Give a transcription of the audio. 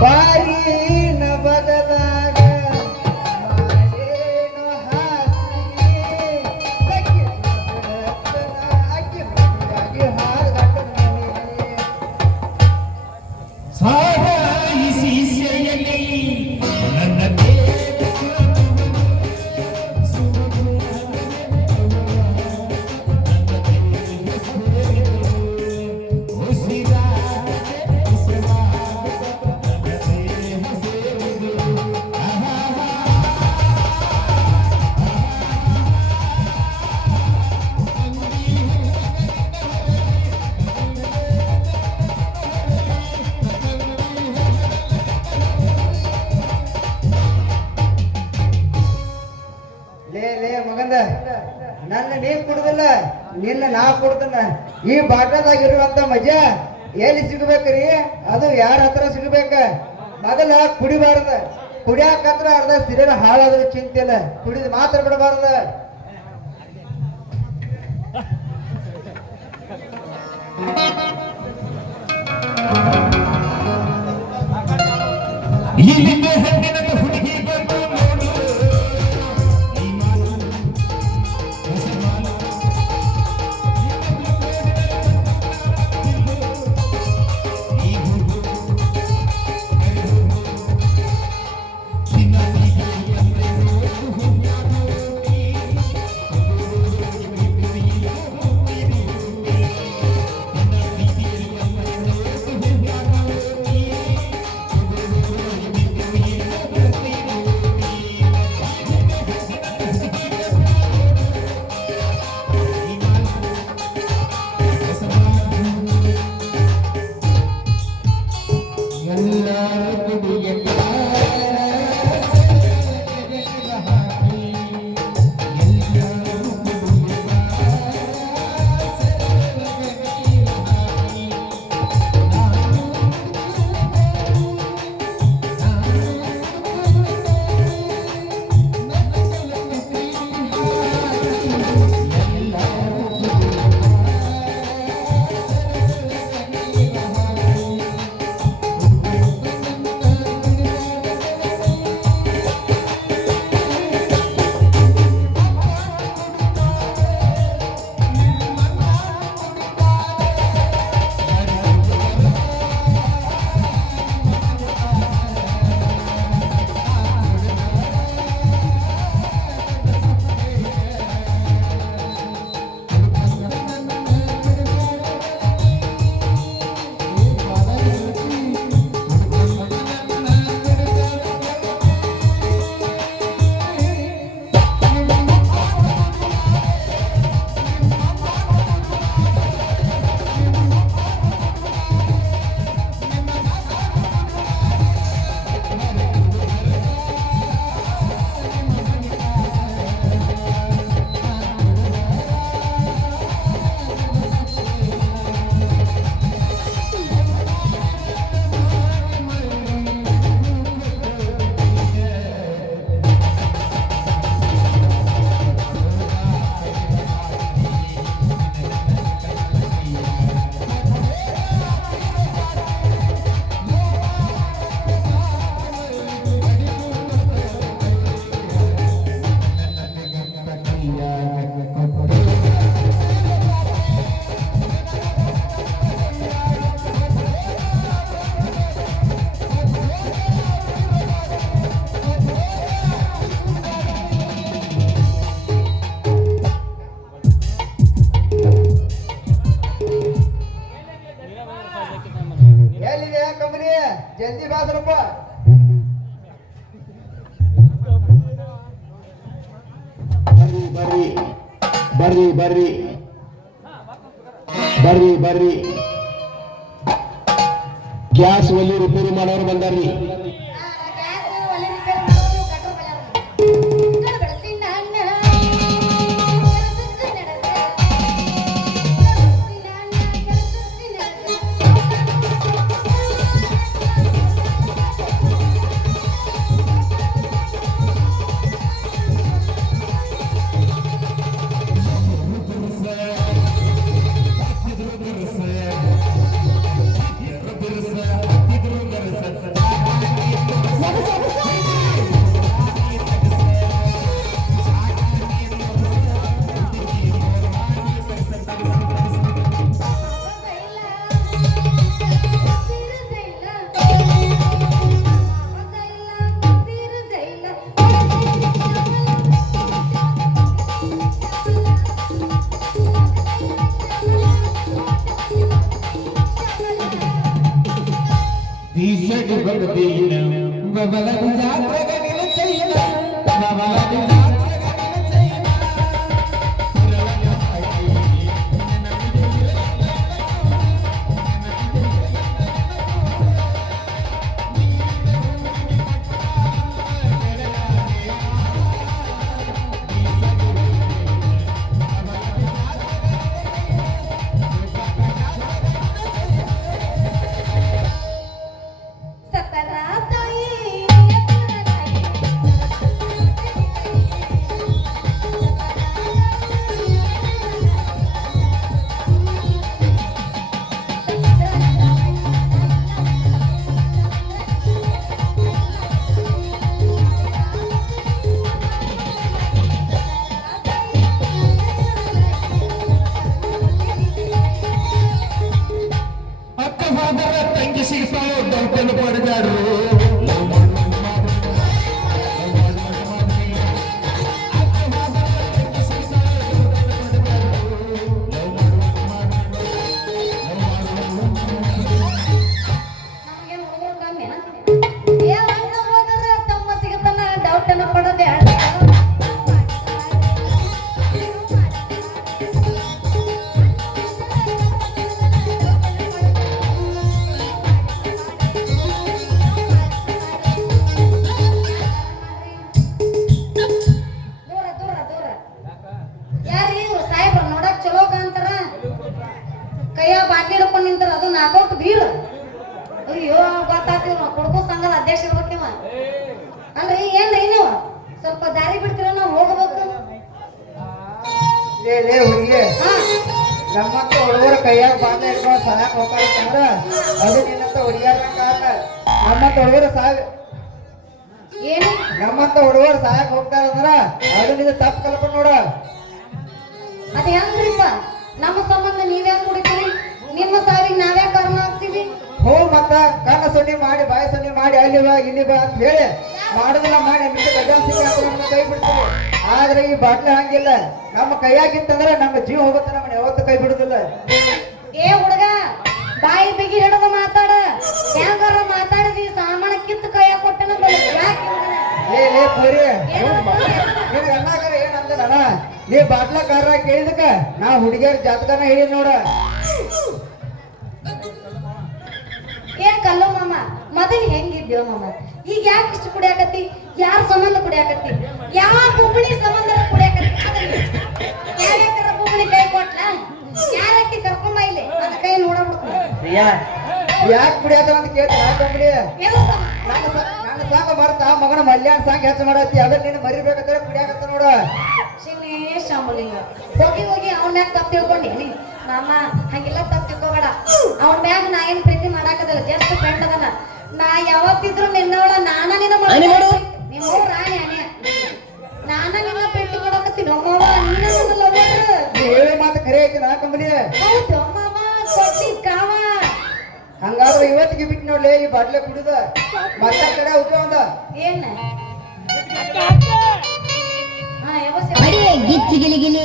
ಬಾರಿನ ಬದಲಾಗ ಮಾಡೇನೋ ಹಾಸಿಗೆ ಅಕ್ಕಿ ಹಾಗೆ ಸಾರಾಯಿಸಿ ಸೆಯಲಿ ನನ್ನ ಲೇ ಮಗಂದ ನನ್ನ ನೀ ಕುಡ್ದಿಲ್ಲ ನಿನ್ನ ನಾ ಕುಡ್ದನ ಈ ಬಾಟದಾಗಿರುವಂತ ಮಜಾ ಎಲ್ಲಿ ಸಿಗ್ಬೇಕ್ರಿ ಅದು ಯಾರ ಹತ್ರ ಸಿಗ್ಬೇಕ ಮೊದಲ ಕುಡಿಬಾರ್ದ ಕುಡಿಯಾಕತ್ರ ಅರ್ಧ ಸಿರಿನ ಹಾಳಾದ್ರ ಚಿಂತೆ ಇಲ್ಲ ಕುಡಿದು ಮಾತ್ರ ಬಿಡಬಾರ್ದ ಇಲ್ಲಿಂದ ಹೆಣ್ಣಿನ ಹುಡುಗಿ ಬಂದು ನೋಡು ಈ ಮಾತು ಹೊಸ ಮಾತು ಈ ಹುಡುಗು ಎಲ್ಲಿದೆ ಕಂಪನಿ ಜಲ್ದಿ ಬಾ ಸ್ವಲ್ಪ ಬರ್ರಿ ಬರ್ರಿ ಬರ್ರಿ ಬರ್ರಿ ಬರ್ರಿ ಗ್ಯಾಸ್ ಒಲಿ ರಿಪೇರಿ ಮಾಡೋರು ಬಂದಾರ್ರಿ ಈ ಸೆಟ್ ಬಗದೀನ ಬಬಲದ ಜಾತ್ರೆಗ ನಿಲಚೈನ ಬಬಲದ ಜಾತ್ರೆಗ ನಿಲಚೈನ ಅಕ್ಕ ಹೋದರ ತಂಗಿ ಸಿಗ್ತಾಳೋ ಡೌಟನ್ನು ಪಡೆದಾಡ್ರು ನಮಗೇನ್ ಹುಡುಗರು ಕಮ್ಮಿನ? ಏ ಅಣ್ಣ ಹೋದ್ರ ತಮ್ಮ ಸಿಗತನ ಡೌಟ್ ಅನ್ನ ಪಡೋದೇ ದೂರ ದೂರ ದೂರ ಯಾರೀ ಸಾಹೇಬ್ರ ನೋಡಕ್ ಚಲೋ ಕಾಂತಾರ ಕೈಯ ಬಾಟ್ಲಿ ಹಿಡ್ಕೊಂಡ್ ನಿಂತಾರ ಅದು ನಾಕೌಟ್ ಬೀರ್ ಅಯ್ಯೋ ಗೊತ್ತಾಗ್ತೀವಿ ನಾವು ಕೊಡ್ಕೋ ಸಂಘದ ಅಧ್ಯಕ್ಷ ಇರ್ಬೇಕಿವ ಅಲ್ರಿ ಏನ್ರಿ ನೀವು ಸ್ವಲ್ಪ ದಾರಿ ಬಿಡ್ತೀರ ನಾವು ಹೋಗ್ಬೇಕು ಲೇ ಹುಡುಗಿ ಹಾ ನಮ್ಮಂತ ಹುಡುಗರ ಕೈಯಾಗ ಬಾಂಧ ಹಿಡ್ಕೊಂಡು ಸಹಾಯಕ್ ಹೋಗ್ತಾರಂದ್ರ ಅದು ನಿನ್ನಂತ ಹುಡುಗಿಯರ ಕಾರಣ. ನಮ್ಮಂತ ಹುಡುಗರ ಏನು ನಮ್ಮಂತ ಹುಡುಗರು ಸಹಾಯಕ್ ಹೋಗ್ತಾರಂದ್ರ ಅದು ನಿನ್ನ ತಪ್ಪು ಕಲ್ಪನೆ ನೋಡ. ಅದ್ ಹೆಂಗ್ರಿಪ್ಪ ನಮ್ಮ ಸಂಬಂಧ ನೀವ್ಯಾಕ್ ಕುಡಿತೀರಿ ನಿಮ್ಮ ಸಾವಿಗೆ ನಾವ್ಯಾಕ್ ಕಾರಣ ಆಗ್ತೀವಿ ಹೋ ಮತ್ತ ಕಣ್ಣ ಸೊನ್ನೆ ಮಾಡಿ ಬಾಯಿ ಸೊನ್ನೆ ಮಾಡಿ ಅಲ್ಲಿ ಬಾ ಇಲ್ಲಿ ಬಾ ಅಂತ ಹೇಳಿ ಮಾಡುದಿಲ್ಲ ಮಾಡಿ ನಿಮಗೆ ಗಜಾಂತಿಗೆ ಅಂತ ನಮ್ಮ ಕೈ ಬಿಡ್ತೀವಿ. ಆದ್ರೆ ಈ ಬಾಟ್ಲಿ ಹಂಗಿಲ್ಲ, ನಮ್ಮ ಕೈಯಾಗಿತ್ತಂದ್ರೆ ನಮ್ಮ ಜೀವ ಹೋಗುತ್ತೆ, ನಮ್ಮನ್ನ ಯಾವತ್ತು ಕೈ ಬಿಡುದಿಲ್ಲ. ಏ ಹುಡುಗ ಬಾಯಿ ಬಿಗಿ ಹಿಡಿದು ಮಾತಾಡ ಹೆಂಗಾರ ಮಾತಾಡಿದಿ ಸಾಮಾನ ಕಿತ್ತು ಕೈಯಾಗ ಕೊಟ್ಟನ ಯಾಕೆ ಲೇ ಪೋರಿ ನಿನಗೆ ಅಣ್ಣಾಗಾರ ಏನ್ ಅಂದನ ನೀ ಬಾಟ್ಲಕಾರ ಕೇಳಿದಕ್ಕ ನಾ ಹುಡುಗಿಯರ್ ಜಾತಕನ ಹೇಳಿ ನೋಡ. ಏನ್ ಕಲ್ಲು ಮಾಮ ಮೊದಲು ಹೆಂಗಿದ್ಯೋ ಮಾಮ ಈಗ ಯಾಕೆ ಇಷ್ಟು ಕುಡಿಯಾಕತ್ತಿ ಯಾರ ಸಂಬಂಧ ಕುಡಿಯಾಕತ್ತಿ ಯಾವ ಬುಗುಣಿ ಸಂಬಂಧ ಕುಡಿಯಾಕತ್ತಿ ಯಾರ್ಯಾರ ಬುಗುಣಿ ಕೈ ಕೊಟ್ಲ ಯಾರಕ್ಕಿ ಕರ್ಕೊಂಬ ಇಲ್ಲಿ ಅದ ಕೈ ನೋಡಬಿಡ್ತೀನಿ ಯಾಕೆ ಕುಡಿಯಾತ ಅಂತ ಕೇಳ್ತೀನಿ. ಯಾಕಂಬಡಿ ನನ್ನ ಸಾಂಗ ಬರ್ತಾ ಮಗನ ಮಲ್ಯಾಣ ಸಾಂಗ್ ಹೆಚ್ಚು ಮಾಡತ್ತಿ ಅದ್ರ ನೀನು ಮರಿಬೇಕಂದ್ರೆ ಕುಡಿಯಾಕತ್ತ ನೋಡ. ಶಿವನೇ ಶಾಮಲಿಂಗ ಹೋಗಿ ಹೋಗಿ ಅವನ್ಯಾಗ ತಪ್ಪು ತಿಳ್ಕೊಂಡಿ ಮಾಮ ಹಂಗೆಲ್ಲ ತಪ್ಪು ತಿಳ್ಕೊಬೇಡ. ಅವನ ಮ್ಯಾಗ ನಾ ಏನ್ ಪ್ರೀತಿ ಮಾಡಾಕದಲ್ಲ ಜಸ್ಟ್ ಫ್ರೆಂಡ್ ಅದನ. ನಾ ಯಾವತ್ತಿದ್ರು ನಿನ್ನವಳ ನಾನ ನಿನ್ನ ನಿಮ್ಮ ರಾಣಿ ಅನೇ ನಾನ ನಿನ್ನ ಭೇಟಿ ಮಾಡಕತ್ತೀನಿ ಮಾವ ನೀನ ನನ್ನ ಲವರ್. ಹೇಳಿ ಮಾತು ಖರೆ ಐತಿ ನಾಕಂಬಡಿ. ಹೌದು ಮಾಮ ಕೊಟ್ಟಿ ಕಾವ ಹಂಗಾದ್ರೆ ಇವತ್ತಿಗೆ ಬಿಟ್ಟು ನೋಡ್ಲಿ ಈ ಬಾಟ್ಲೆ ಕುಡಿದ ಮತ್ತ ಕಡೆ ಉಪಯೋಗ ಒಂದ ಏನ ಹಾ ಯಾವ ಗಿಚ್ಚಿ ಗಿಲಿ ಗಿಲಿ